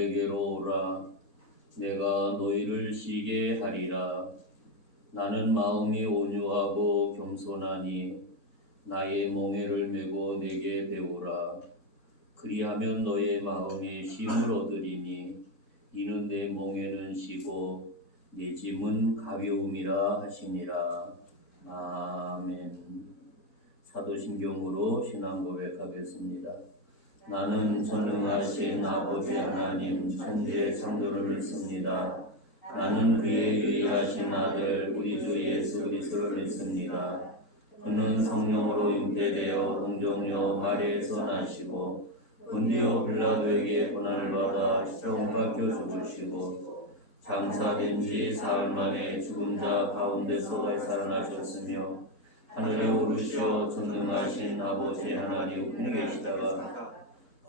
내게로 오라. 내가 너희를 쉬게 하리라. 나는 마음이 온유하고 겸손하니 나의 멍에를 메고 내게 배우라. 그리하면 너의 마음이 쉼을 얻으리니 이는 내 멍에는 쉬고 내 짐은 가벼움이라 하시니라. 아멘. 사도신경으로 신앙 고백하겠습니다. 나는 전능하신 아버지 하나님 천지의 창조를 믿습니다. 나는 그의 유일하신 아들 우리 주 예수 그리스도를 믿습니다. 그는 성령으로 잉태되어 동정녀 마리아에서 나시고 본디오 빌라도에게 고난을 받아 십자가에 박혀 죽으시고 장사된 지 사흘 만에 죽은 자 가운데서 살아나셨으며 하늘에 오르시어 전능하신 아버지 하나님 우편에 계시다가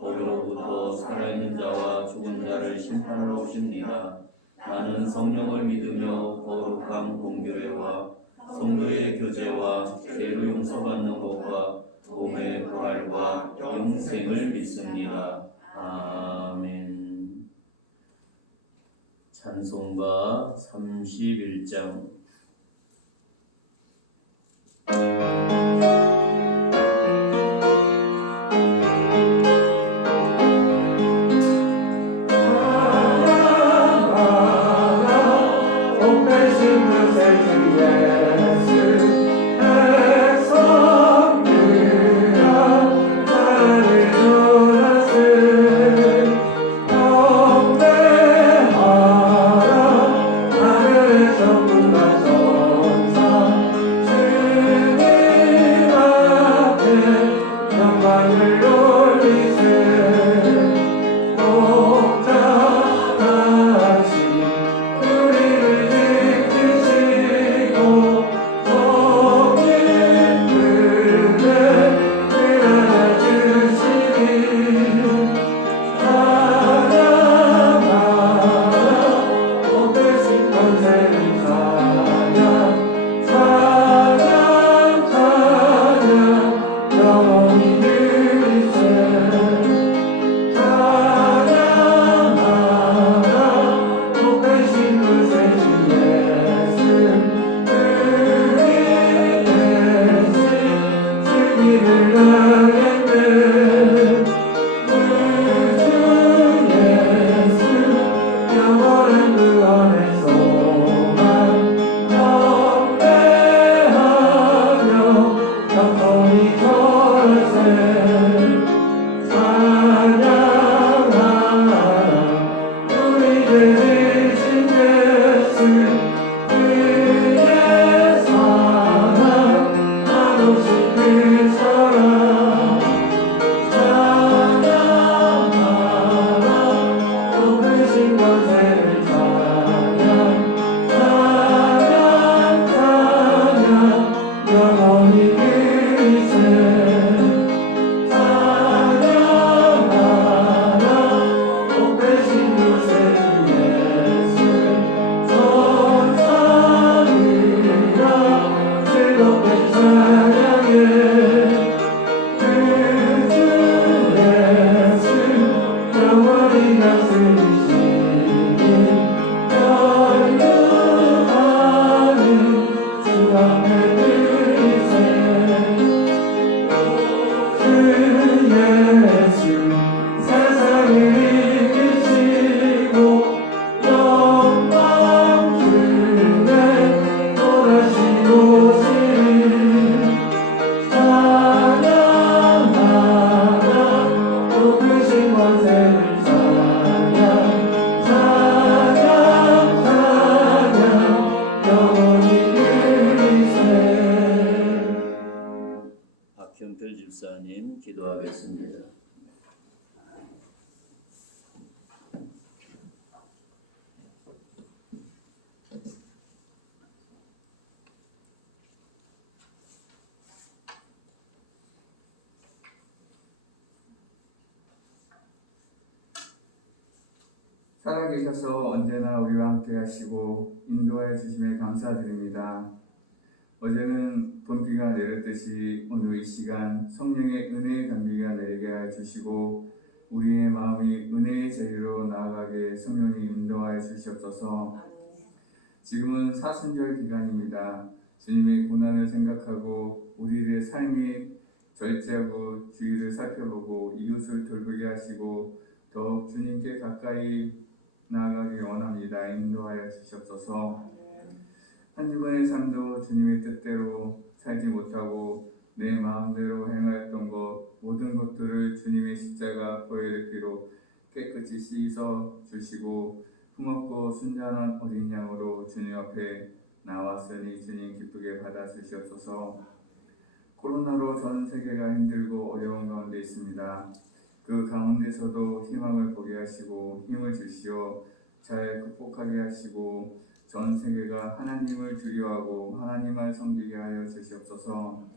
거기로부터 살아있는 자와 죽은 자를 심판하러 오십니다. 나는 성령을 믿으며 거룩한 공교회와 성도의 교제와 죄를 용서받는 것과 몸의 부활과 영생을 믿습니다. 아멘. 찬송가 31장. 박형필 집사님 기도하겠습니다. 살아계셔서 언제나 우리와 함께 하시고 인도하여 주심에 감사드립니다. 어제는 봄비가 내렸듯이 오늘 이 시간 성령의 은혜의 감비가 내리게 하여 주시고 우리의 마음이 은혜의 자리로 나아가게 성령님 인도하여 주시옵소서. 지금은 사순절 기간입니다. 주님의 고난을 생각하고 우리의 삶이 절제하고 주위를 살펴보고 이웃을 돌보게 하시고 더욱 주님께 가까이 나아가기 원합니다. 인도하여 주시옵소서. 한 주간의 삶도 주님의 뜻대로 살지 못하고 내 마음대로 행하였던 것 모든 것들을 주님의 십자가 보혈의 깨끗이 씻어 주시고 품었고 순전한 어린 양으로 주님 앞에 나왔으니 주님 기쁘게 받아 주시옵소서. 코로나로 전 세계가 힘들고 어려운 가운데 있습니다. 그 가운데서도 희망을 보게 하시고 힘을 주시어 잘 극복하게 하시고 전 세계가 하나님을 두려워하고 하나님을 섬기게 하여 주시옵소서.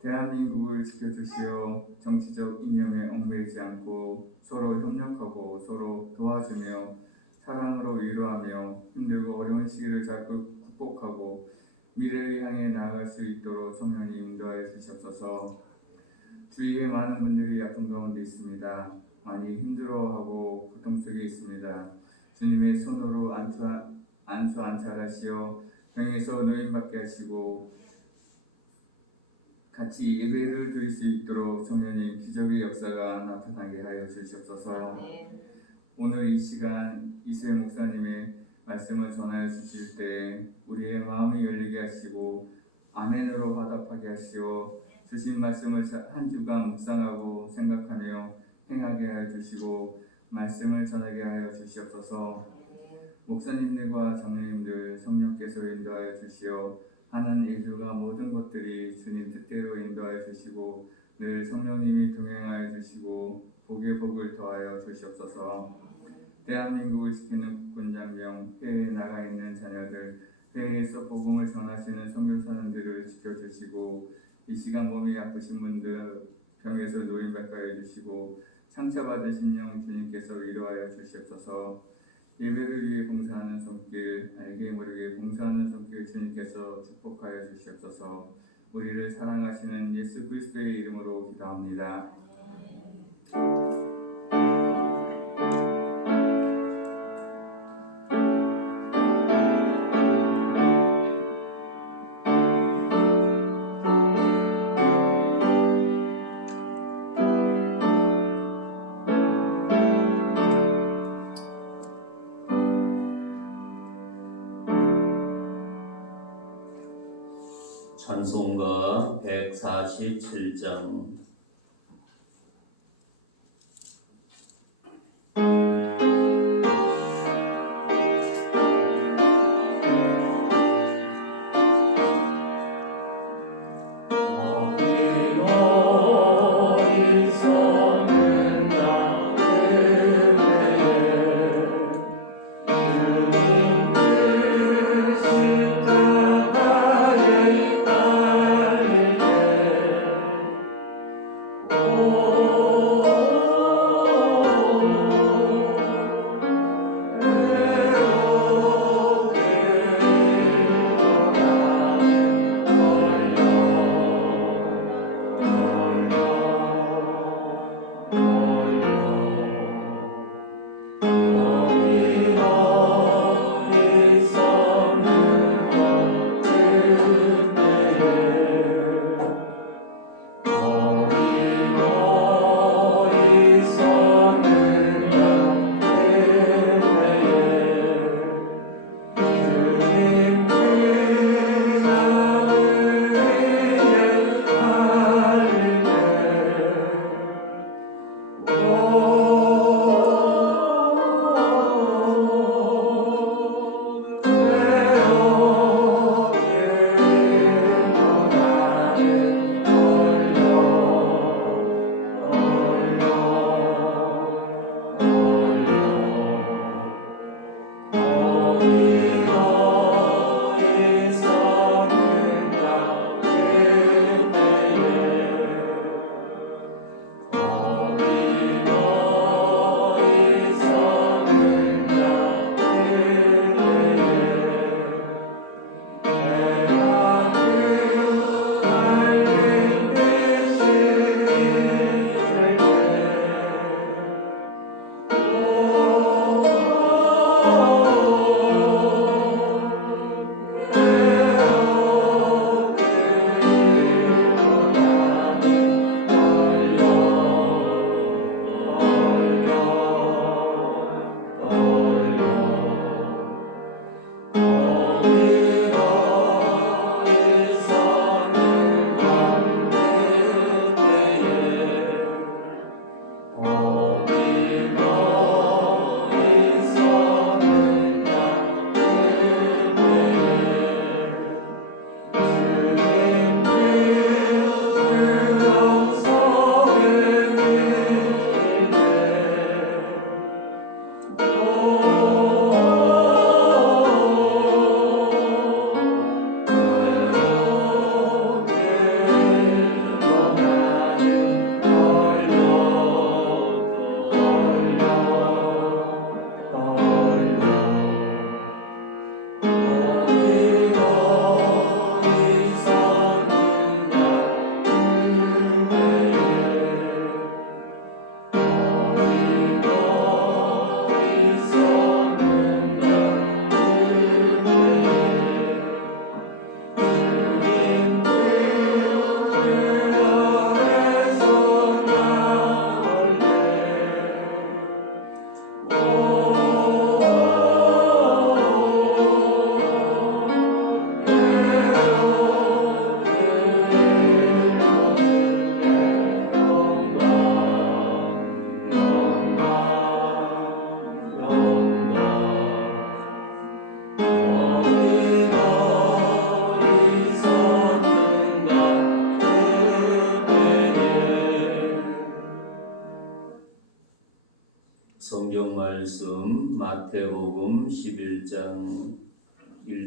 대한민국을 지켜주시어 정치적 이념에 얽매이지 않고 서로 협력하고 서로 도와주며 사랑으로 위로하며 힘들고 어려운 시기를 잘 극복하고 미래를 향해 나아갈 수 있도록 성령님 인도하여 주시옵소서. 주위에 많은 분들이 아픈 가운데 있습니다. 많이 힘들어하고 고통 속에 있습니다. 주님의 손으로 안수하시어 병에서 노인받게 하시고 같이 예배를 드릴 수 있도록 성령님 기적의 역사가 나타나게 하여 주시옵소서. 오늘 이 시간 이수혜 목사님의 말씀을 전하여 주실 때 우리의 마음이 열리게 하시고 아멘으로 화답하게 하시어 주신 말씀을 한 주간 묵상하고 생각하며 행하게 하여 주시고 말씀을 전하게 하여 주시옵소서. 목사님들과 장로님들 성령께서 인도하여 주시어 하는 일들과 모든 것들이 주님 뜻대로 인도하여 주시고 늘 성령님이 동행하여 주시고 복의 복을 더하여 주시옵소서. 대한민국을 지키는 국군장병, 해외에 나가 있는 자녀들, 해외에서 복음을 전하시는 선교사님들을 지켜주시고 이 시간 몸이 아프신 분들 병에서 노인받게 하여 주시고 상처받으신 영 주님께서 위로하여 주시옵소서. 예배를 위해 봉사하는 손길, 알게 모르게 봉사하는 손길 주님께서 축복하여 주시옵소서. 우리를 사랑하시는 예수 그리스도의 이름으로 기도합니다. 찬송가 147장.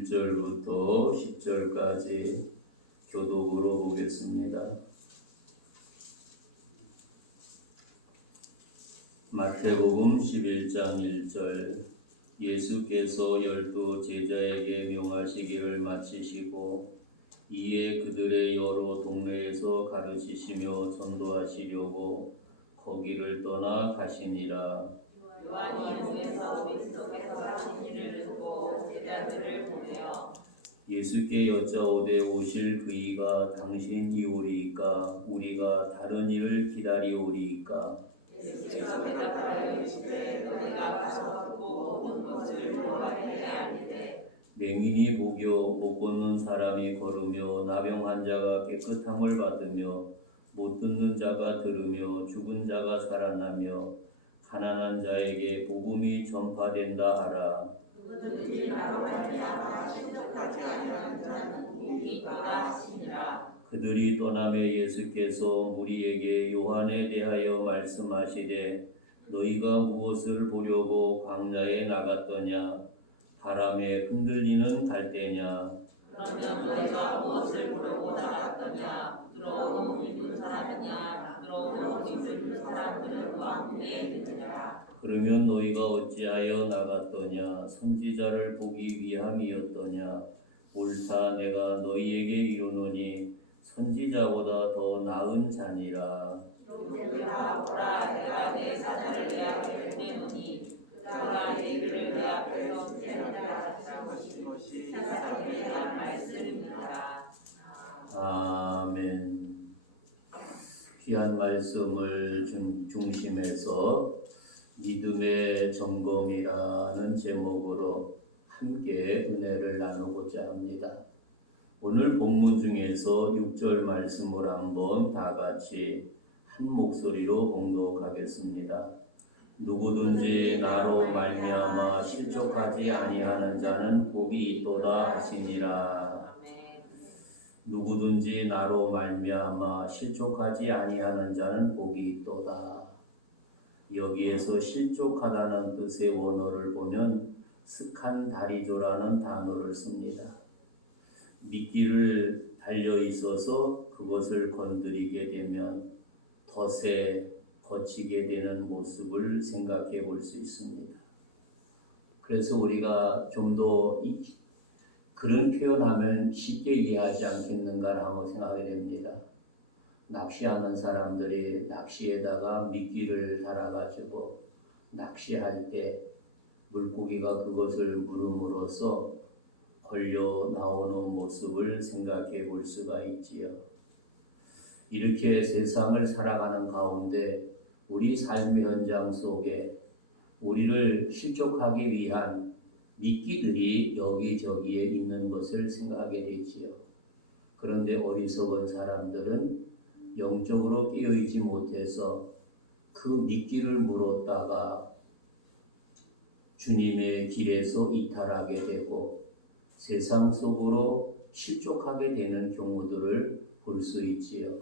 1절부터 10절까지 교독으로 보겠습니다. 마태복음 11장 1절. 예수께서 12 제자에게 명하시기를 마치시고 이에 그들의 여러 동네에서 가르치시며 전도하시려고 거기를 떠나 가시니라. 요한이 몸에서 우리 속에서 하신 일을 듣고 제자들을 보내어 예수께 여짜오되 오실 그이가 당신이오리이까 우리가 다른 일을 기다리오리이까. 예수께서 대답하여 이르시되 너희가 가서 듣고 오는 것을 보아야 하리되 맹인이 보겨 못 걷는 사람이 걸으며 나병 환자가 깨끗함을 받으며 못 듣는 자가 들으며 죽은 자가 살아나며 가난한 자에게 복음이 전파된다 하라. 누구든지 나로 말미암아 신속하지 아니하는 자는 복이 있도다 하시니라. 그들이 떠나매 예수께서 무리에게 요한에 대하여 말씀하시되 너희가 무엇을 보려고 광야에 나갔더냐? 바람에 흔들리는 갈대냐? 그러면 너희가 무엇을 보려고 나갔더냐? 들어오는 믿는 사람이냐? 들어오는 믿는 사람들은 왕궁에 있느니라. 그러면 너희가 어찌하여 나갔더냐? 선지자를 보기 위함이었더냐? 옳다 내가 너희에게 이르노니 선지자보다 더 나은 자니라. 기록되라 보라 내가 내 사자를 내 앞에 보내노니 그가 내 일을 내 앞에서 주체하리라 하신 것이 세상에 대한 말씀입니다. 아멘. 귀한 말씀을 중심해서 믿음의 점검이라는 제목으로 함께 은혜를 나누고자 합니다. 오늘 본문 중에서 6절 말씀을 한번 다 같이 한 목소리로 봉독하겠습니다. 누구든지 나로 말미암아 실족하지 아니하는 자는 복이 있도다 하시니라. 누구든지 나로 말미암아 실족하지 아니하는 자는 복이 있도다. 여기에서 실족하다는 뜻의 원어를 보면 스칸다리조라는 단어를 씁니다. 미끼를 달려 있어서 그것을 건드리게 되면 덫에 거치게 되는 모습을 생각해 볼 수 있습니다. 그래서 우리가 좀 더 그런 표현하면 쉽게 이해하지 않겠는가 하고 생각이 됩니다. 낚시하는 사람들이 낚시에다가 미끼를 달아가지고 낚시할 때 물고기가 그것을 물음으로써 걸려 나오는 모습을 생각해 볼 수가 있지요. 이렇게 세상을 살아가는 가운데 우리 삶의 현장 속에 우리를 실족하기 위한 미끼들이 여기저기에 있는 것을 생각하게 되지요. 그런데 어리석은 사람들은 영적으로 깨어있지 못해서 그 미끼를 물었다가 주님의 길에서 이탈하게 되고 세상 속으로 실족하게 되는 경우들을 볼 수 있지요.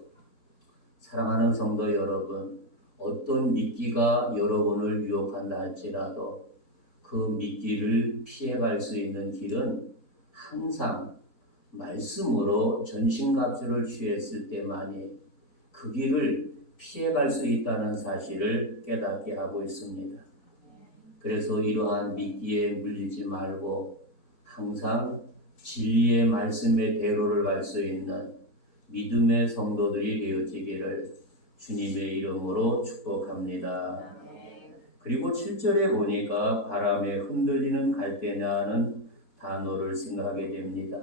사랑하는 성도 여러분, 어떤 미끼가 여러분을 유혹한다 할지라도 그 미끼를 피해갈 수 있는 길은 항상 말씀으로 전신갑주를 취했을 때만이 그 길을 피해갈 수 있다는 사실을 깨닫게 하고 있습니다. 그래서 이러한 미끼에 물리지 말고 항상 진리의 말씀의 대로를 갈 수 있는 믿음의 성도들이 되어지기를 주님의 이름으로 축복합니다. 그리고 7절에 보니까 바람에 흔들리는 갈대냐는 단어를 생각하게 됩니다.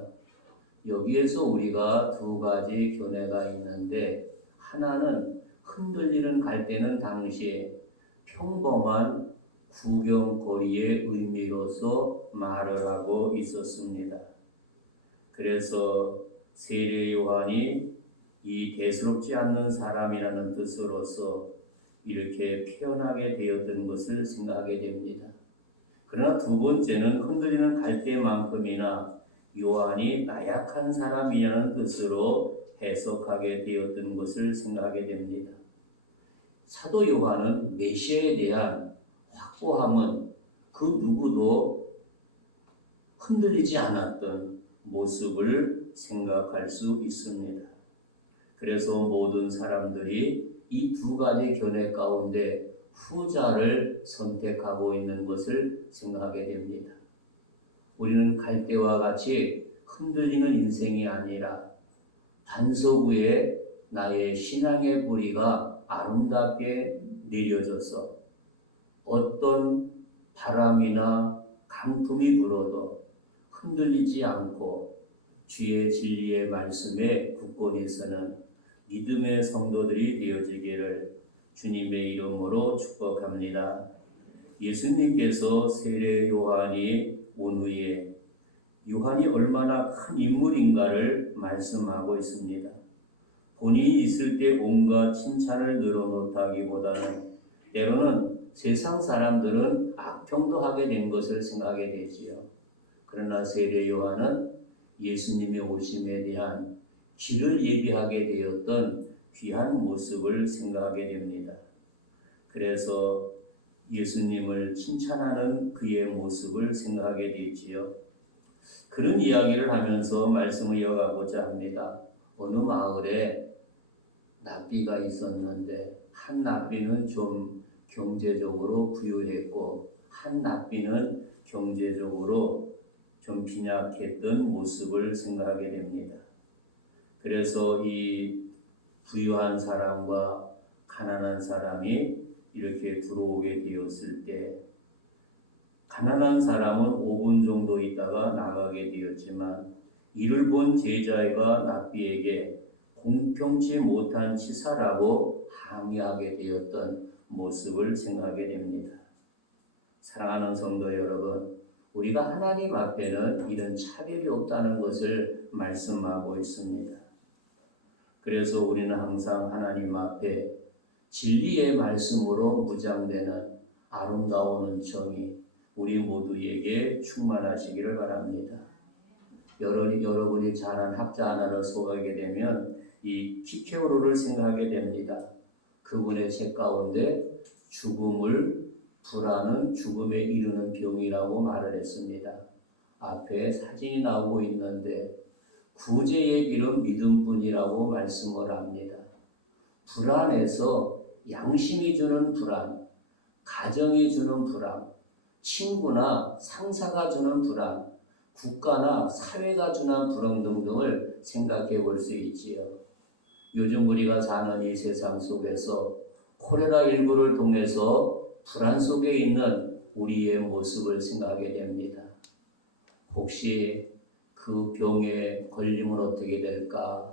여기에서 우리가 두 가지 견해가 있는데 하나는 흔들리는 갈대는 당시에 평범한 구경거리의 의미로서 말을 하고 있었습니다. 그래서 세례 요한이 이 대수롭지 않는 사람이라는 뜻으로서 이렇게 표현하게 되었던 것을 생각하게 됩니다. 그러나 두 번째는 흔들리는 갈대만큼이나 요한이 나약한 사람이라는 뜻으로 해석하게 되었던 것을 생각하게 됩니다. 사도 요한은 메시아에 대한 확고함은 그 누구도 흔들리지 않았던 모습을 생각할 수 있습니다. 그래서 모든 사람들이 이 두 가지 견해 가운데 후자를 선택하고 있는 것을 생각하게 됩니다. 우리는 갈대와 같이 흔들리는 인생이 아니라 반석 위에 나의 신앙의 뿌리가 아름답게 내려져서 어떤 바람이나 강풍이 불어도 흔들리지 않고 주의 진리의 말씀에 굳건히 서는 믿음의 성도들이 되어지기를 주님의 이름으로 축복합니다. 예수님께서 세례 요한이 온 후에 요한이 얼마나 큰 인물인가를 말씀하고 있습니다. 본인이 있을 때 온갖 칭찬을 늘어놓다기보다는 때로는 세상 사람들은 악평도 하게 된 것을 생각하게 되지요. 그러나 세례 요한은 예수님의 오심에 대한 길을 예비하게 되었던 귀한 모습을 생각하게 됩니다. 그래서 예수님을 칭찬하는 그의 모습을 생각하게 되지요. 그런 이야기를 하면서 말씀을 이어가고자 합니다. 어느 마을에 납비가 있었는데 한 납비는 좀 경제적으로 부유했고 한 납비는 경제적으로 좀 빈약했던 모습을 생각하게 됩니다. 그래서 이 부유한 사람과 가난한 사람이 이렇게 들어오게 되었을 때 가난한 사람은 5분 정도 있다가 나가게 되었지만 이를 본 제자가 납비에게 공평치 못한 치사라고 항의하게 되었던 모습을 생각하게 됩니다. 사랑하는 성도 여러분, 우리가 하나님 앞에는 이런 차별이 없다는 것을 말씀하고 있습니다. 그래서 우리는 항상 하나님 앞에 진리의 말씀으로 무장되는 아름다운 은총이 우리 모두에게 충만하시기를 바랍니다. 여러분이 잘한 학자 하나를 소개하게 되면 이 키케오로를 생각하게 됩니다. 그분의 책 가운데 죽음을 불안은 죽음에 이르는 병이라고 말을 했습니다. 앞에 사진이 나오고 있는데 구제의 길은 믿음뿐이라고 말씀을 합니다. 불안에서 양심이 주는 불안, 가정이 주는 불안, 친구나 상사가 주는 불안, 국가나 사회가 주는 불안 등등을 생각해 볼 수 있지요. 요즘 우리가 사는 이 세상 속에서 코로나19를 통해서 불안 속에 있는 우리의 모습을 생각하게 됩니다. 혹시 그 병에 걸리면 어떻게 될까?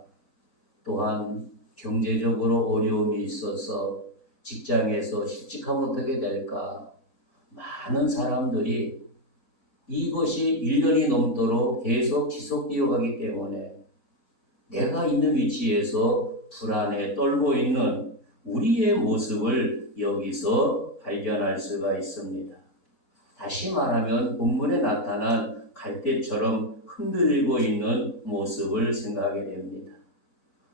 또한 경제적으로 어려움이 있어서 직장에서 실직하면 어떻게 될까? 많은 사람들이 이것이 1년이 넘도록 계속 지속되어 가기 때문에 내가 있는 위치에서 불안에 떨고 있는 우리의 모습을 여기서 발견할 수가 있습니다. 다시 말하면 본문에 나타난 갈대처럼 흔들리고 있는 모습을 생각하게 됩니다.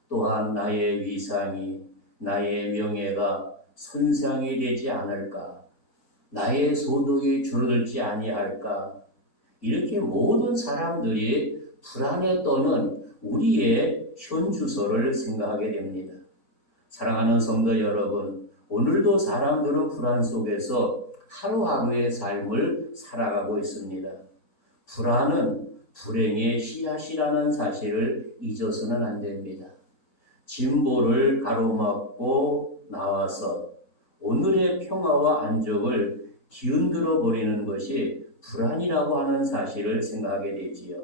또한 나의 위상이, 나의 명예가 손상이 되지 않을까? 나의 소득이 줄어들지 아니할까? 이렇게 모든 사람들이 불안에 떠는 우리의 현주소를 생각하게 됩니다. 사랑하는 성도 여러분, 오늘도 사람들은 불안 속에서 하루하루의 삶을 살아가고 있습니다. 불안은 불행의 씨앗이라는 사실을 잊어서는 안 됩니다. 진보를 가로막고 나와서 오늘의 평화와 안정을 뒤흔들어 버리는 것이 불안이라고 하는 사실을 생각하게 되지요.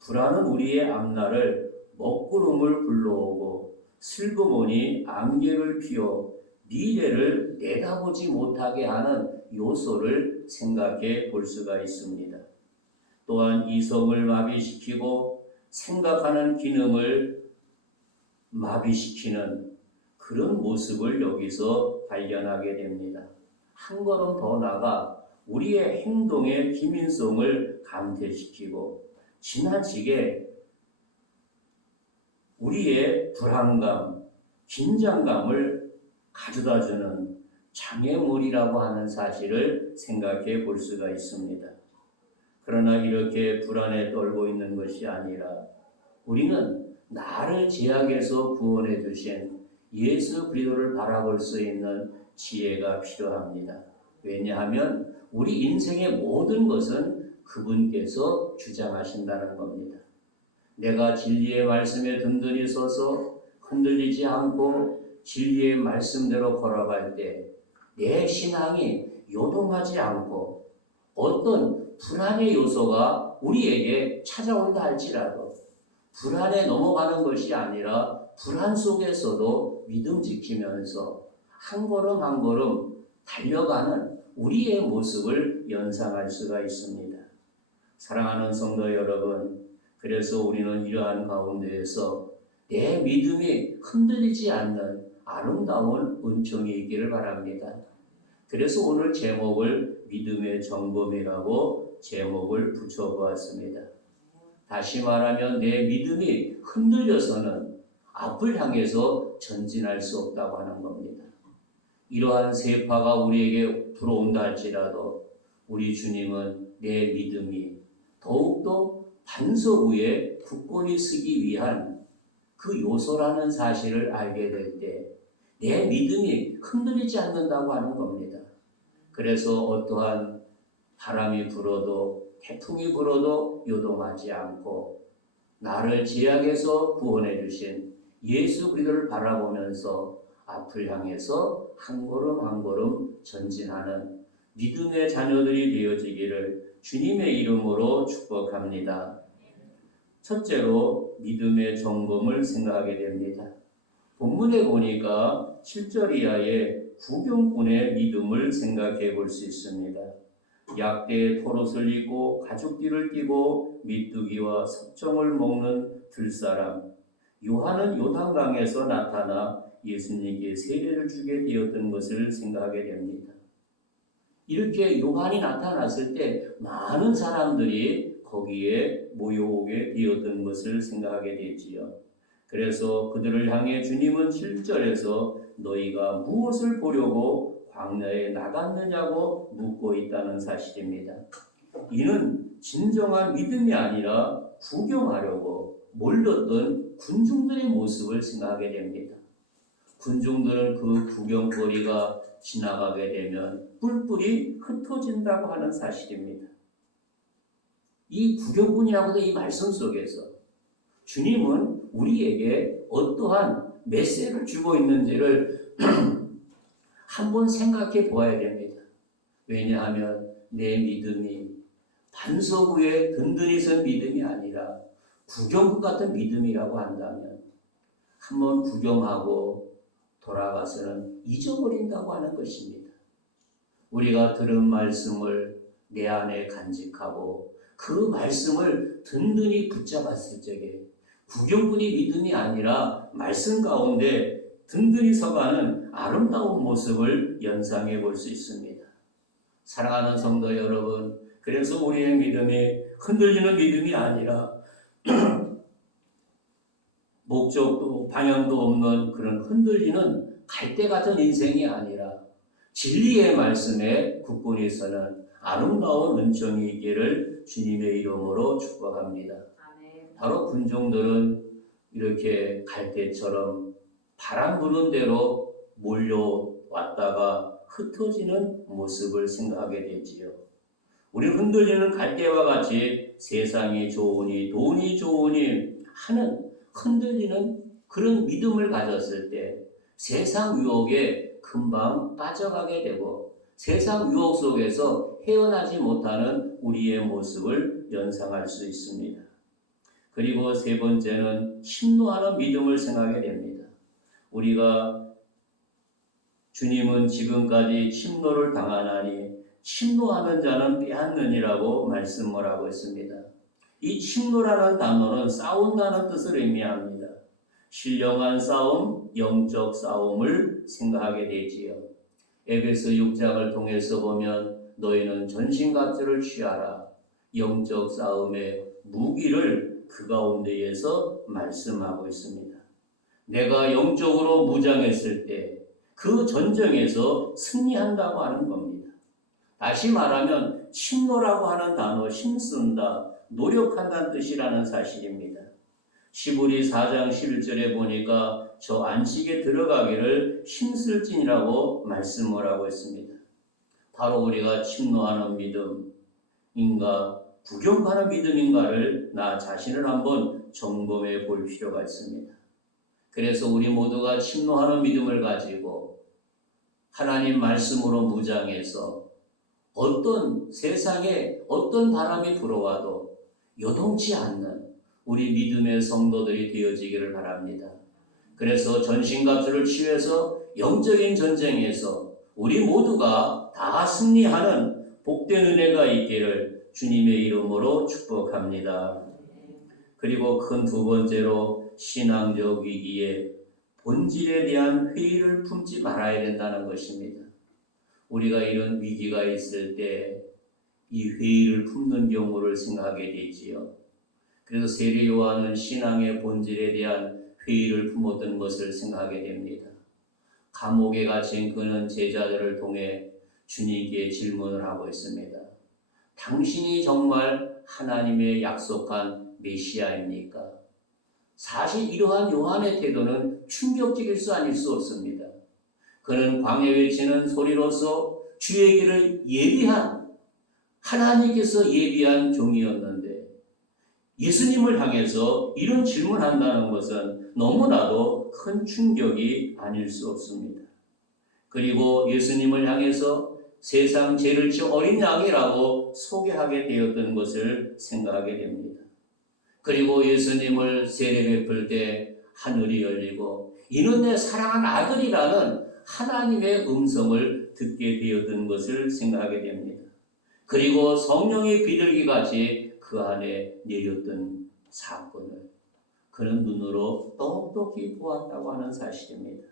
불안은 우리의 앞날을 먹구름을 불러오고 슬그머니 안개를 피워 미래를 내다보지 못하게 하는 요소를 생각해 볼 수가 있습니다. 또한 이성을 마비시키고 생각하는 기능을 마비시키는 그런 모습을 여기서 발견하게 됩니다. 한 걸음 더 나아가 우리의 행동의 기민성을 감퇴시키고 지나치게 우리의 불안감, 긴장감을 가져다주는 장애물이라고 하는 사실을 생각해 볼 수가 있습니다. 그러나 이렇게 불안에 떨고 있는 것이 아니라 우리는 나를 죄악에서 구원해 주신 예수 그리스도를 바라볼 수 있는 지혜가 필요합니다. 왜냐하면 우리 인생의 모든 것은 그분께서 주장하신다는 겁니다. 내가 진리의 말씀에 든든히 서서 흔들리지 않고 진리의 말씀대로 걸어갈 때 내 신앙이 요동하지 않고 어떤 불안의 요소가 우리에게 찾아온다 할지라도 불안에 넘어가는 것이 아니라 불안 속에서도 믿음 지키면서 한 걸음 한 걸음 달려가는 우리의 모습을 연상할 수가 있습니다. 사랑하는 성도 여러분, 그래서 우리는 이러한 가운데에서 내 믿음이 흔들리지 않는 아름다운 은총이 있기를 바랍니다. 그래서 오늘 제목을 믿음의 점검이라고 제목을 붙여보았습니다. 다시 말하면 내 믿음이 흔들려서는 앞을 향해서 전진할 수 없다고 하는 겁니다. 이러한 세파가 우리에게 들어온다 할지라도 우리 주님은 내 믿음이 더욱더 반석 위에 굳건히 서기 위한 그 요소라는 사실을 알게 될 때 내 믿음이 흔들리지 않는다고 하는 겁니다. 그래서 어떠한 바람이 불어도 태풍이 불어도 요동하지 않고 나를 죄악에서 구원해 주신 예수 그리스도를 바라보면서 앞을 향해서 한 걸음 한 걸음 전진하는 믿음의 자녀들이 되어지기를 주님의 이름으로 축복합니다. 첫째로 믿음의 점검을 생각하게 됩니다. 본문에 보니까 7절 이하의 구경꾼의 믿음을 생각해 볼 수 있습니다. 약대에 털옷을 입고 가죽띠를 띠고 미뚜기와 석정을 먹는 들사람 요한은 요단강에서 나타나 예수님께 세례를 주게 되었던 것을 생각하게 됩니다. 이렇게 요한이 나타났을 때 많은 사람들이 거기에 모여오게 되었던 것을 생각하게 되지요. 그래서 그들을 향해 주님은 7절에서 너희가 무엇을 보려고 광야에 나갔느냐고 묻고 있다는 사실입니다. 이는 진정한 믿음이 아니라 구경하려고 몰렸던 군중들의 모습을 생각하게 됩니다. 군중들은 그 구경거리가 지나가게 되면 뿔뿔이 흩어진다고 하는 사실입니다. 이 구경꾼이라고도 이 말씀 속에서 주님은 우리에게 어떠한 메시지를 주고 있는지를 한번 생각해 보아야 됩니다. 왜냐하면 내 믿음이 반석 위에 든든히 선 믿음이 아니라 구경꾼 같은 믿음이라고 한다면 한번 구경하고 돌아가서는 잊어버린다고 하는 것입니다. 우리가 들은 말씀을 내 안에 간직하고 그 말씀을 든든히 붙잡았을 적에 구경꾼이 믿음이 아니라 말씀 가운데 든든히 서가는 아름다운 모습을 연상해 볼 수 있습니다. 사랑하는 성도 여러분, 그래서 우리의 믿음이 흔들리는 믿음이 아니라 목적도 방향도 없는 그런 흔들리는 갈대 같은 인생이 아니라 진리의 말씀에 굳건히 서는 아름다운 은총이 있기를 주님의 이름으로 축복합니다. 바로 군중들은 이렇게 갈대처럼 바람 부는 대로 몰려왔다가 흩어지는 모습을 생각하게 되지요. 우리 흔들리는 갈대와 같이 세상이 좋으니 돈이 좋으니 하는 흔들리는 그런 믿음을 가졌을 때 세상 유혹에 금방 빠져가게 되고 세상 유혹 속에서 헤어나지 못하는 우리의 모습을 연상할 수 있습니다. 그리고 세 번째는 침노하는 믿음을 생각하게 됩니다. 우리가 주님은 지금까지 침노를 당하나니 침노하는 자는 빼앗느니라고 말씀을 하고 있습니다. 이 침노라는 단어는 싸운다는 뜻을 의미합니다. 신령한 싸움, 영적 싸움을 생각하게 되지요. 에베소 6장을 통해서 보면 너희는 전신갑주를 취하라. 영적 싸움의 무기를 그 가운데에서 말씀하고 있습니다. 내가 영적으로 무장했을 때 그 전쟁에서 승리한다고 하는 겁니다. 다시 말하면 침노라고 하는 단어, 힘쓴다, 노력한다는 뜻이라는 사실입니다. 시브리 4장 11절에 보니까 저 안식에 들어가기를 힘쓸진이라고 말씀을 하고 있습니다. 바로 우리가 침노하는 믿음인가, 구경하는 믿음인가를 나 자신을 한번 점검해 볼 필요가 있습니다. 그래서 우리 모두가 침노하는 믿음을 가지고 하나님 말씀으로 무장해서 어떤 세상에 어떤 바람이 불어와도 요동치 않는 우리 믿음의 성도들이 되어지기를 바랍니다. 그래서 전신갑주를 취해서 영적인 전쟁에서 우리 모두가 다 승리하는 복된 은혜가 있기를 주님의 이름으로 축복합니다. 그리고 큰 두 번째로 신앙적 위기에 본질에 대한 회의를 품지 말아야 된다는 것입니다. 우리가 이런 위기가 있을 때 이 회의를 품는 경우를 생각하게 되지요. 그래서 세례 요한은 신앙의 본질에 대한 회의를 품었던 것을 생각하게 됩니다. 감옥에 갇힌 그는 제자들을 통해 주님께 질문을 하고 있습니다. 당신이 정말 하나님의 약속한 메시아입니까? 사실 이러한 요한의 태도는 충격적일 수 아닐 수 없습니다. 그는 광야에 외치는 소리로서 주의 길을 예비한, 하나님께서 예비한 종이었는데 예수님을 향해서 이런 질문한다는 것은 너무나도 큰 충격이 아닐 수 없습니다. 그리고 예수님을 향해서 세상 죄를 지은 어린 양이라고 소개하게 되었던 것을 생각하게 됩니다. 그리고 예수님을 세례 베풀 때 하늘이 열리고 이는 내 사랑한 아들이라는 하나님의 음성을 듣게 되었던 것을 생각하게 됩니다. 그리고 성령의 비둘기같이 그 안에 내렸던 사건을 그는 눈으로 똑똑히 보았다고 하는 사실입니다.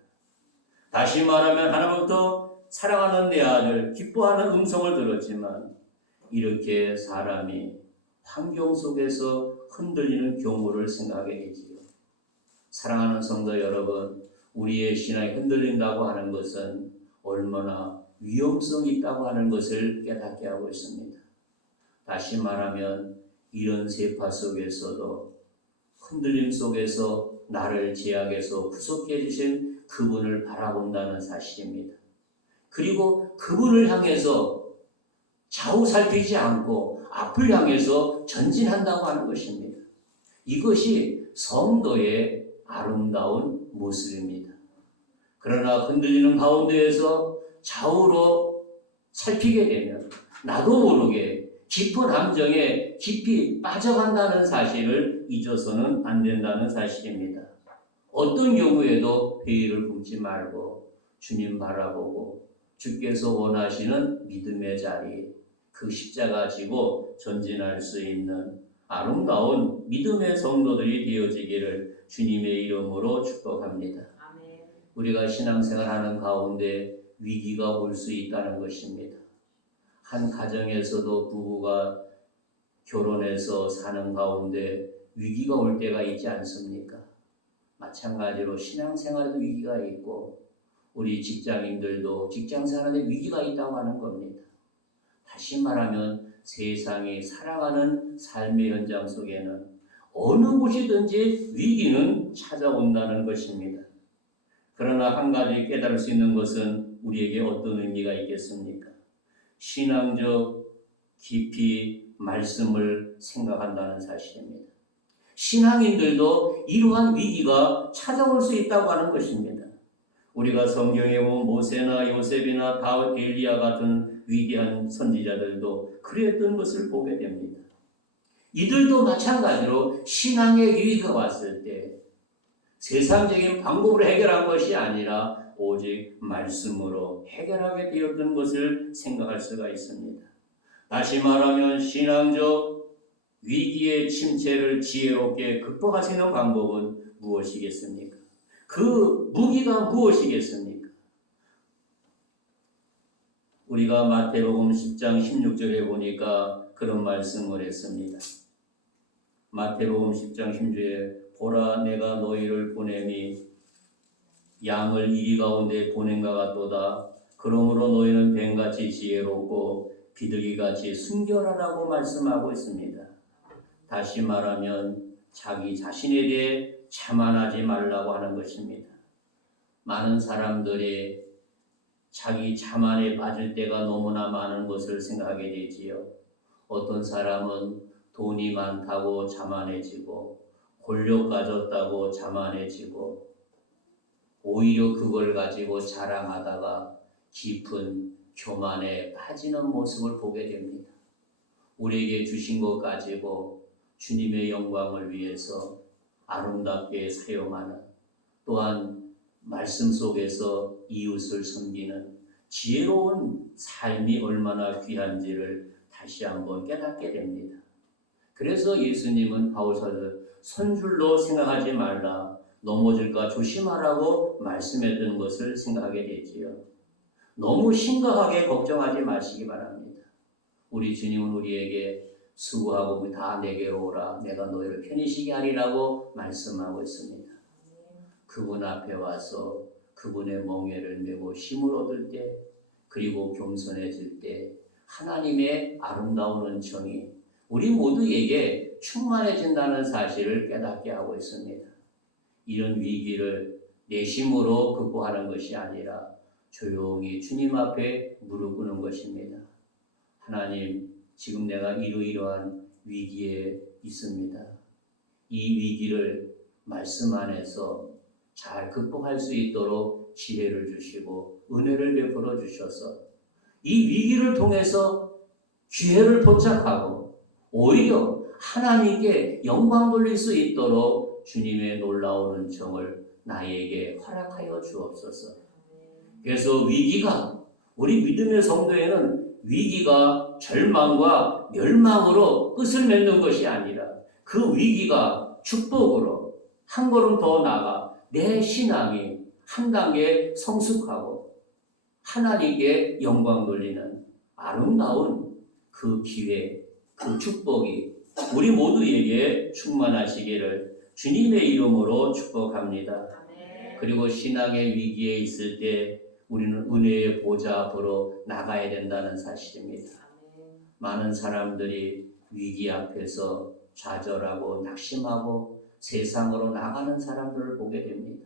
다시 말하면 하나님부터 사랑하는 내 아들, 기뻐하는 음성을 들었지만 이렇게 사람이 환경 속에서 흔들리는 경우를 생각하게 되지요. 사랑하는 성도 여러분, 우리의 신앙이 흔들린다고 하는 것은 얼마나 위험성이 있다고 하는 것을 깨닫게 하고 있습니다. 다시 말하면 이런 세파 속에서도 흔들림 속에서 나를 제약에서 구속해 주신 그분을 바라본다는 사실입니다. 그리고 그분을 향해서 좌우 살피지 않고 앞을 향해서 전진한다고 하는 것입니다. 이것이 성도의 아름다운 모습입니다. 그러나 흔들리는 가운데에서 좌우로 살피게 되면 나도 모르게 깊은 함정에 깊이 빠져간다는 사실을 잊어서는 안 된다는 사실입니다. 어떤 경우에도 회의를 품지 말고 주님 바라보고 주께서 원하시는 믿음의 자리, 그 십자가 지고 전진할 수 있는 아름다운 믿음의 성도들이 되어지기를 주님의 이름으로 축복합니다. 아멘. 우리가 신앙생활하는 가운데 위기가 올 수 있다는 것입니다. 한 가정에서도 부부가 결혼해서 사는 가운데 위기가 올 때가 있지 않습니까? 마찬가지로 신앙생활에도 위기가 있고 우리 직장인들도 직장생활에 위기가 있다고 하는 겁니다. 다시 말하면 세상이 살아가는 삶의 현장 속에는 어느 곳이든지 위기는 찾아온다는 것입니다. 그러나 한 가지 깨달을 수 있는 것은 우리에게 어떤 의미가 있겠습니까? 신앙적 깊이 말씀을 생각한다는 사실입니다. 신앙인들도 이러한 위기가 찾아올 수 있다고 하는 것입니다. 우리가 성경에 보면 모세나 요셉이나 다윗, 엘리야 같은 위대한 선지자들도 그랬던 것을 보게 됩니다. 이들도 마찬가지로 신앙의 위기가 왔을 때 세상적인 방법으로 해결한 것이 아니라 오직 말씀으로 해결하게 되었던 것을 생각할 수가 있습니다. 다시 말하면 신앙적 위기의 침체를 지혜롭게 극복할 수 있는 방법은 무엇이겠습니까? 그 무기가 무엇이겠습니까? 우리가 마태복음 10장 16절에 보니까 그런 말씀을 했습니다. 마태복음 10장 16절에 보라 내가 너희를 보내니 양을 이리 가운데 보낸가 같도다. 그러므로 너희는 뱀같이 지혜롭고 비둘기같이 순결하라고 말씀하고 있습니다. 다시 말하면 자기 자신에 대해 자만하지 말라고 하는 것입니다. 많은 사람들이 자기 자만에 빠질 때가 너무나 많은 것을 생각하게 되지요. 어떤 사람은 돈이 많다고 자만해지고 권력 가졌다고 자만해지고 오히려 그걸 가지고 자랑하다가 깊은 교만에 빠지는 모습을 보게 됩니다. 우리에게 주신 것 가지고 주님의 영광을 위해서 아름답게 사용하는, 또한 말씀 속에서 이웃을 섬기는 지혜로운 삶이 얼마나 귀한지를 다시 한번 깨닫게 됩니다. 그래서 예수님은 바울사도 선줄로 생각하지 말라, 넘어질까 조심하라고 말씀했던 것을 생각하게 되지요. 너무 심각하게 걱정하지 마시기 바랍니다. 우리 주님은 우리에게 수고하고 다 내게로 오라, 내가 너희를 편히 쉬게 하리라고 말씀하고 있습니다. 그분 앞에 와서 그분의 멍에를 메고 힘을 얻을 때, 그리고 겸손해질 때 하나님의 아름다운 은총이 우리 모두에게 충만해진다는 사실을 깨닫게 하고 있습니다. 이런 위기를 내심으로 극복하는 것이 아니라 조용히 주님 앞에 무릎 꿇는 것입니다. 하나님, 지금 내가 이러이러한 위기에 있습니다. 이 위기를 말씀 안에서 잘 극복할 수 있도록 지혜를 주시고 은혜를 베풀어 주셔서 이 위기를 통해서 기회를 포착하고 오히려 하나님께 영광 돌릴 수 있도록 주님의 놀라운 은총을 나에게 허락하여 주옵소서. 그래서 위기가, 우리 믿음의 성도에는 위기가 절망과 멸망으로 끝을 맺는 것이 아니라 그 위기가 축복으로 한 걸음 더 나아가 내 신앙이 한 단계 성숙하고 하나님께 영광 돌리는 아름다운 그 기회, 그 축복이 우리 모두에게 충만하시기를 주님의 이름으로 축복합니다. 그리고 신앙의 위기에 있을 때 우리는 은혜의 보좌 앞으로 나가야 된다는 사실입니다. 많은 사람들이 위기 앞에서 좌절하고 낙심하고 세상으로 나가는 사람들을 보게 됩니다.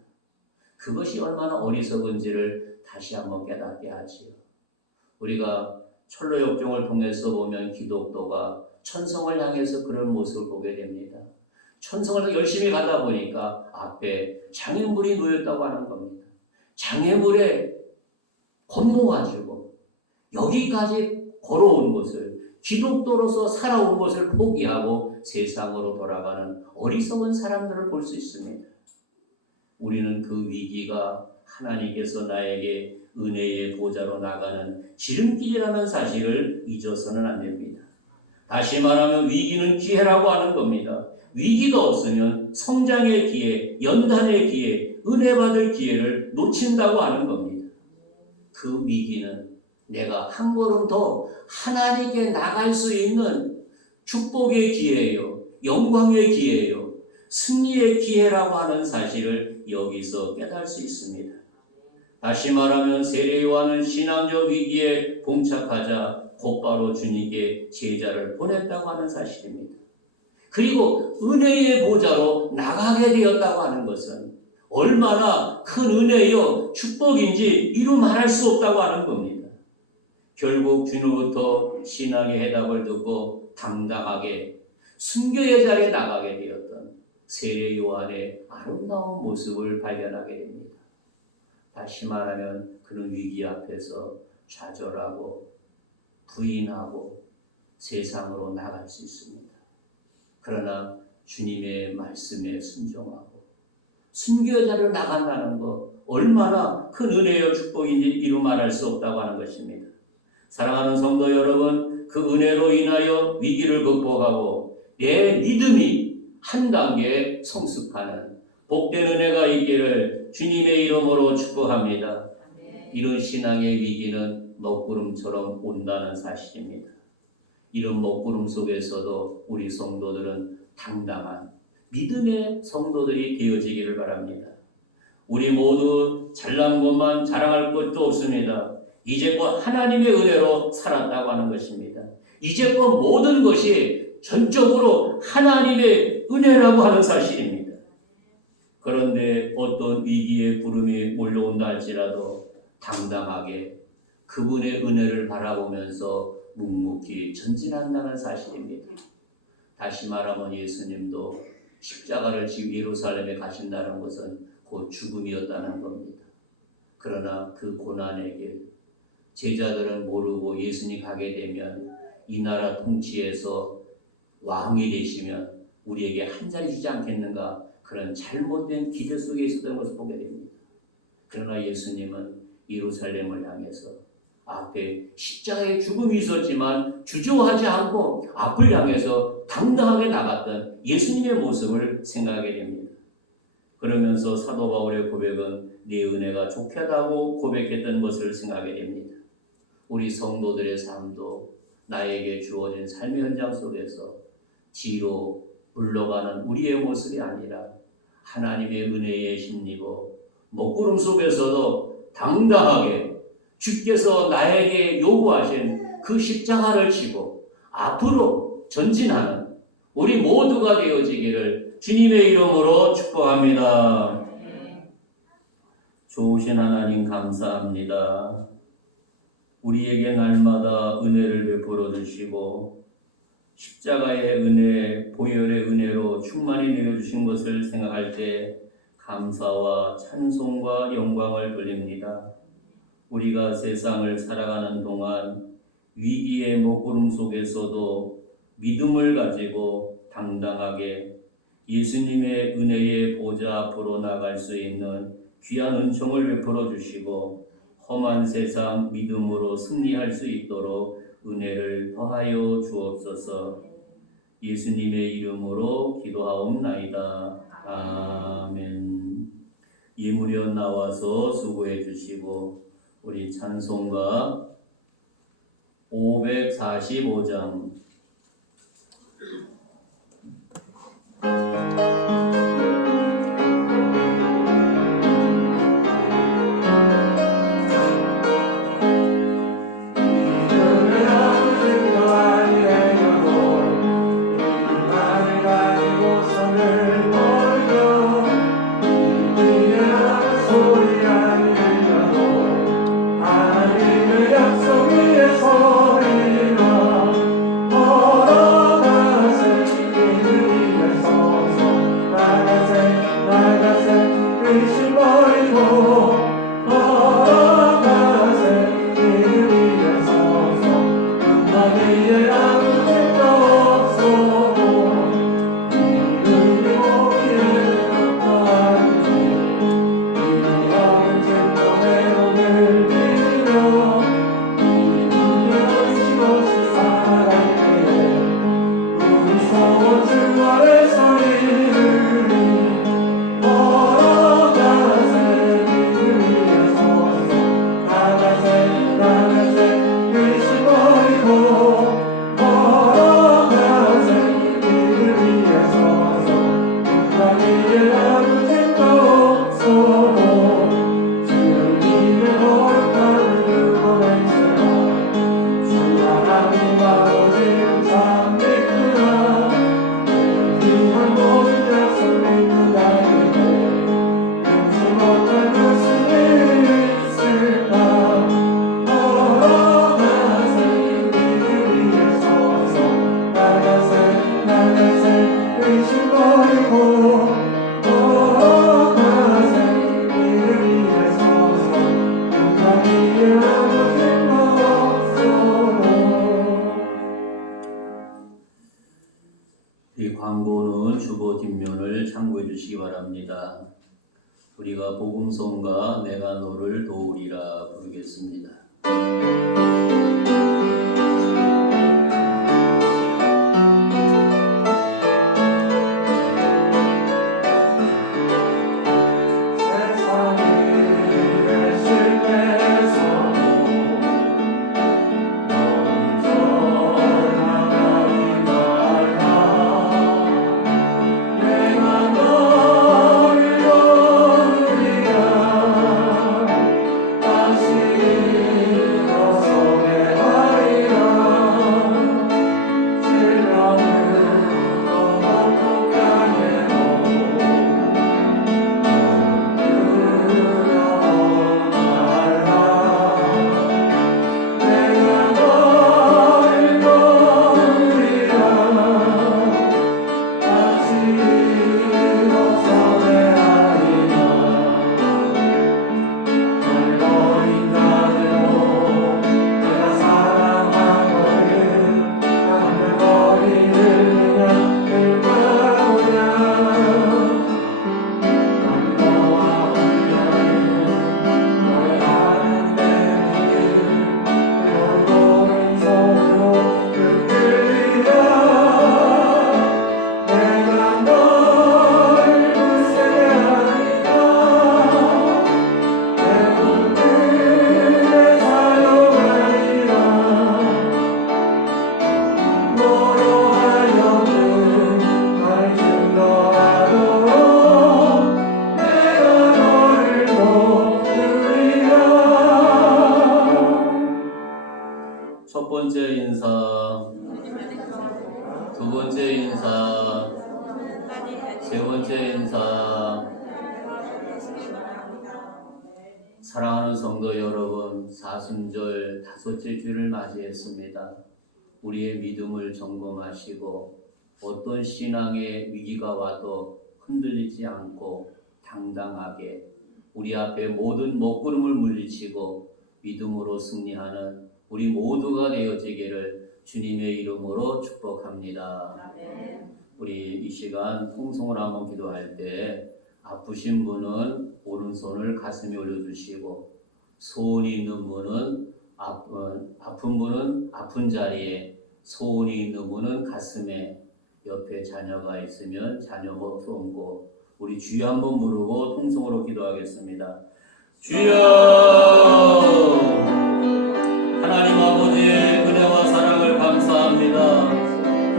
그것이 얼마나 어리석은지를 다시 한번 깨닫게 하지요. 우리가 철로역정을 통해서 보면 기독도가 천성을 향해서 그런 모습을 보게 됩니다. 천성을 열심히 가다 보니까 앞에 장애물이 놓였다고 하는 겁니다. 장애물에 건너가지고 여기까지 걸어온 것을, 기독도로서 살아온 것을 포기하고 세상으로 돌아가는 어리석은 사람들을 볼 수 있습니다. 우리는 그 위기가 하나님께서 나에게 은혜의 보좌로 나가는 지름길이라는 사실을 잊어서는 안 됩니다. 다시 말하면 위기는 기회라고 하는 겁니다. 위기가 없으면 성장의 기회, 연단의 기회, 은혜 받을 기회를 놓친다고 하는 겁니다. 그 위기는 내가 한 걸음 더 하나님께 나갈 수 있는 축복의 기회예요. 영광의 기회예요. 승리의 기회라고 하는 사실을 여기서 깨달을 수 있습니다. 다시 말하면 세례 요한은 신앙적 위기에 봉착하자 곧바로 주님께 제자를 보냈다고 하는 사실입니다. 그리고 은혜의 보좌로 나가게 되었다고 하는 것은 얼마나 큰 은혜요 축복인지 이루 말할 수 없다고 하는 겁니다. 결국 주님부터 신앙의 해답을 듣고 당당하게 순교의 자리에 나가게 되었던 세례 요한의 아름다운 모습을 발견하게 됩니다. 다시 말하면 그는 위기 앞에서 좌절하고 부인하고 세상으로 나갈 수 있습니다. 그러나 주님의 말씀에 순종하고 순교의 자리로 나간다는 것, 얼마나 큰 은혜요 축복인지 이루 말할 수 없다고 하는 것입니다. 사랑하는 성도 여러분, 그 은혜로 인하여 위기를 극복하고 내 믿음이 한 단계 성숙하는 복된 은혜가 있기를 주님의 이름으로 축복합니다. 이런 신앙의 위기는 먹구름처럼 온다는 사실입니다. 이런 먹구름 속에서도 우리 성도들은 당당한 믿음의 성도들이 되어지기를 바랍니다. 우리 모두 잘난 것만 자랑할 것도 없습니다. 이제껏 하나님의 은혜로 살았다고 하는 것입니다. 이제껏 모든 것이 전적으로 하나님의 은혜라고 하는 사실입니다. 그런데 어떤 위기의 구름이 몰려온다 할지라도 당당하게 그분의 은혜를 바라보면서 묵묵히 전진한다는 사실입니다. 다시 말하면 예수님도 십자가를 지고 예루살렘에 가신다는 것은 곧 죽음이었다는 겁니다. 그러나 그 고난의 길, 제자들은 모르고 예수님이 가게 되면 이 나라 통치에서 왕이 되시면 우리에게 한 자리 주지 않겠는가, 그런 잘못된 기대 속에 있었던 것을 보게 됩니다. 그러나 예수님은 예루살렘을 향해서 앞에 십자가의 죽음이 있었지만 주저하지 않고 앞을 향해서 당당하게 나갔던 예수님의 모습을 생각하게 됩니다. 그러면서 사도 바울의 고백은 네 은혜가 족하다고 고백했던 것을 생각하게 됩니다. 우리 성도들의 삶도 나에게 주어진 삶의 현장 속에서 뒤로 물러가는 우리의 모습이 아니라 하나님의 은혜에 힘입어 먹구름 속에서도 당당하게 주께서 나에게 요구하신 그 십자가를 지고 앞으로 전진하는 우리 모두가 되어지기를 주님의 이름으로 축복합니다. 좋으신 하나님 감사합니다. 우리에게 날마다 은혜를 베풀어 주시고 십자가의 은혜, 보혈의 은혜로 충만히 내려주신 것을 생각할 때 감사와 찬송과 영광을 돌립니다. 우리가 세상을 살아가는 동안 위기의 먹구름 속에서도 믿음을 가지고 당당하게 예수님의 은혜의 보좌 앞으로 나갈 수 있는 귀한 은총을 베풀어 주시고 험한 세상 믿음으로 승리할 수 있도록 은혜를 더하여 주옵소서. 예수님의 이름으로 기도하옵나이다. 아멘. 예물여 나와서 수고해 주시고 우리 찬송가 545장 이 광고는 주보 뒷면을 참고해 주시기 바랍니다. 우리가 복음성가 내가 너를 도우리라 부르겠습니다. 다시 세 번째 인사. 사랑하는 성도 여러분, 사순절 다섯째 주를 맞이했습니다. 우리의 믿음을 점검하시고 어떤 신앙의 위기가 와도 흔들리지 않고 당당하게 우리 앞에 모든 먹구름을 물리치고 믿음으로 승리하는 우리 모두가 되어지기를 주님의 이름으로 축복합니다. 우리 이 시간 통성을 한번 기도할 때 아프신 분은 오른손을 가슴에 올려주시고 소원이 있는 분은 아픈 분은 아픈 자리에, 소원이 있는 분은 가슴에, 옆에 자녀가 있으면 자녀 손고 우리 주여 한번 부르고 통성으로 기도하겠습니다. 주여! 하나님 아버지의 은혜와 사랑을 감사합니다.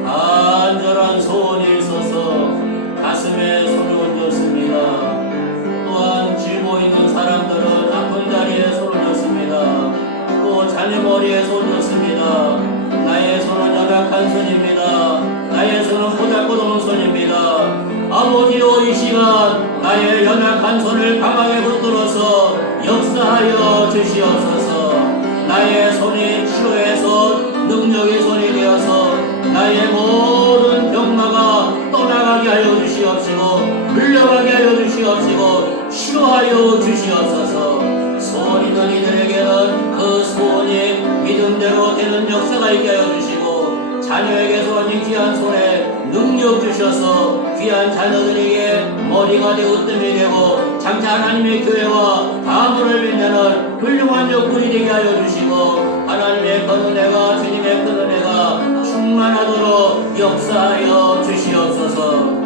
간절한 소원이 있어서 가슴에 손을 얹었습니다. 또한 짊어 있는 사람들은 아픈 자리에 손을 얹습니다. 또 자녀 머리에 손을 얹습니다. 나의 손은 연약한 손입니다. 나의 손은 보잘것없는 손입니다. 아버지여, 이 시간 나의 연약한 손을 강하게 붙들어서 역사하여 주시옵소서. 나의 손이 치료의 손, 능력의 손이 되어서 나의 모든 병마가 떠나가게 하여 주시옵시고 물러가게 하여 주시옵시고 치료하여 주시옵소서. 소원 있는 이들에게는 그 소원이 믿음대로 되는 역사가 있게 하여 주시고 자녀에게서 이 귀한 손에 능력 주셔서 귀한 자녀들에게 머리가 되고 뜸이 되고 장차 하나님의 교회와 가문을 빛내는 훌륭한 역군이 되게 하여 주시고 하나님의 큰 은혜가, 주님의 큰 은혜가 충만하도록 역사하여 주시옵소서.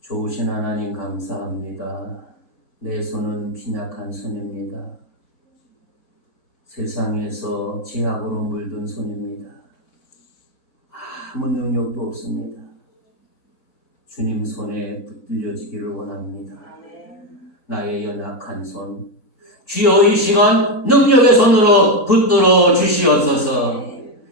좋으신 하나님 감사합니다. 내 손은 빈약한 손입니다. 세상에서 제약으로 물든 손입니다. 아무 능력도 없습니다. 주님 손에 붙들려지기를 원합니다. 나의 연약한 손, 주여 이 시간 능력의 손으로 붙들어 주시옵소서.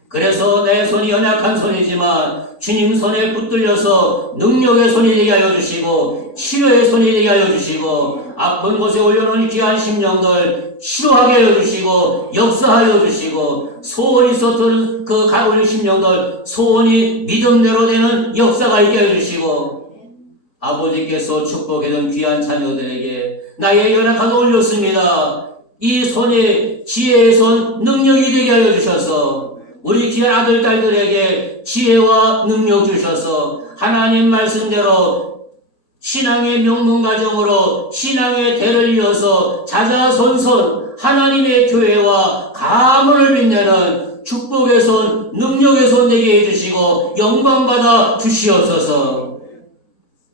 그래서 내 손이 연약한 손이지만 주님 손에 붙들려서 능력의 손이 되게 하여 주시고 치료의 손이 되게 하여 주시고 아픈 곳에 올려놓은 귀한 심령들 치료하게 하여 주시고 역사하여 주시고 소원이 있었던 그 가올린 심령들 소원이 믿음대로 되는 역사가 있게 하여 주시고 아버지께서 축복해준 귀한 자녀들에게 나의 연약한 손을 올렸습니다. 이 손이 지혜의 손, 능력이 되게 하여 주셔서 우리 귀한 아들, 딸들에게 지혜와 능력 주셔서 하나님 말씀대로 신앙의 명문가정으로 신앙의 대를 이어서 자자손손 하나님의 교회와 가문을 빛내는 축복의 손, 능력의 손 되게 해주시고 영광받아 주시옵소서.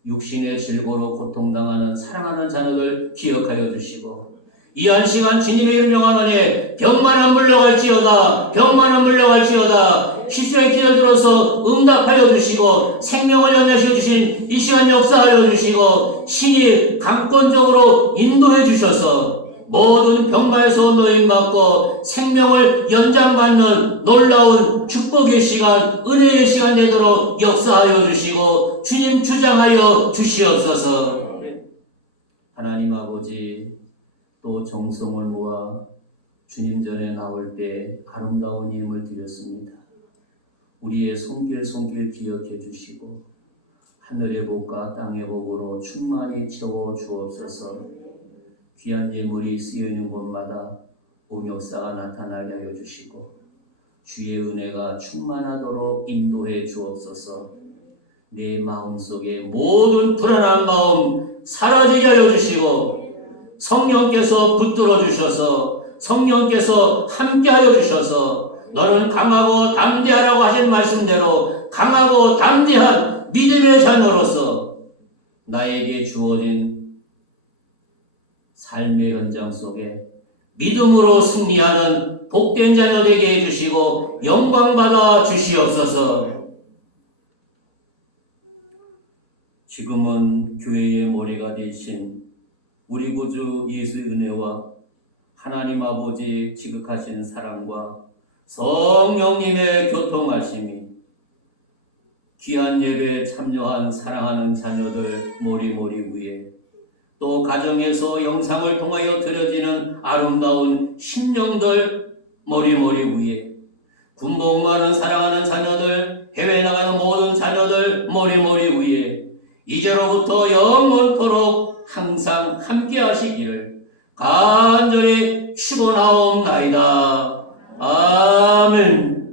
육신의 질고로 고통당하는 사랑하는 자녀들 기억하여 주시고 이 한 시간 주님의 이름 명하노니 병만은 물러갈지어다, 병만은 물러갈지어다. 시주의 기를 들어서 응답하여 주시고 생명을 연하시켜 주신 이 시간 역사하여 주시고 신이 강권적으로 인도해 주셔서 모든 병마에서 노임받고 생명을 연장받는 놀라운 축복의 시간, 은혜의 시간 되도록 역사하여 주시고 주님 주장하여 주시옵소서. 하나님 아버지, 또 정성을 모아 주님 전에 나올 때 아름다운 예물 드렸습니다. 우리의 손길 기억해 주시고 하늘의 복과 땅의 복으로 충만히 채워 주옵소서. 귀한 예물이 쓰여있는 곳마다 복역사가 나타나게 하여 주시고 주의 은혜가 충만하도록 인도해 주옵소서. 내 마음속에 모든 불안한 마음 사라지게 하여 주시고 성령께서 붙들어 주셔서 성령께서 함께하여 주셔서 너는 강하고 담대하라고 하신 말씀대로 강하고 담대한 믿음의 자녀로서 나에게 주어진 삶의 현장 속에 믿음으로 승리하는 복된 자녀 되게 해주시고 영광받아 주시옵소서. 지금은 교회의 머리가 되신 우리 구주 예수의 은혜와 하나님 아버지 지극하신 사랑과 성령님의 교통하심이 귀한 예배에 참여한 사랑하는 자녀들 모리모리 위에, 또 가정에서 영상을 통하여 드려지는 아름다운 심령들 모리모리 위에, 군복무하는 사랑하는 자녀들, 해외에 나가는 모든 자녀들 모리모리 위에 이제로부터 영원토록 항상 함께 하시기를 간절히 축원하옵나이다. 아멘.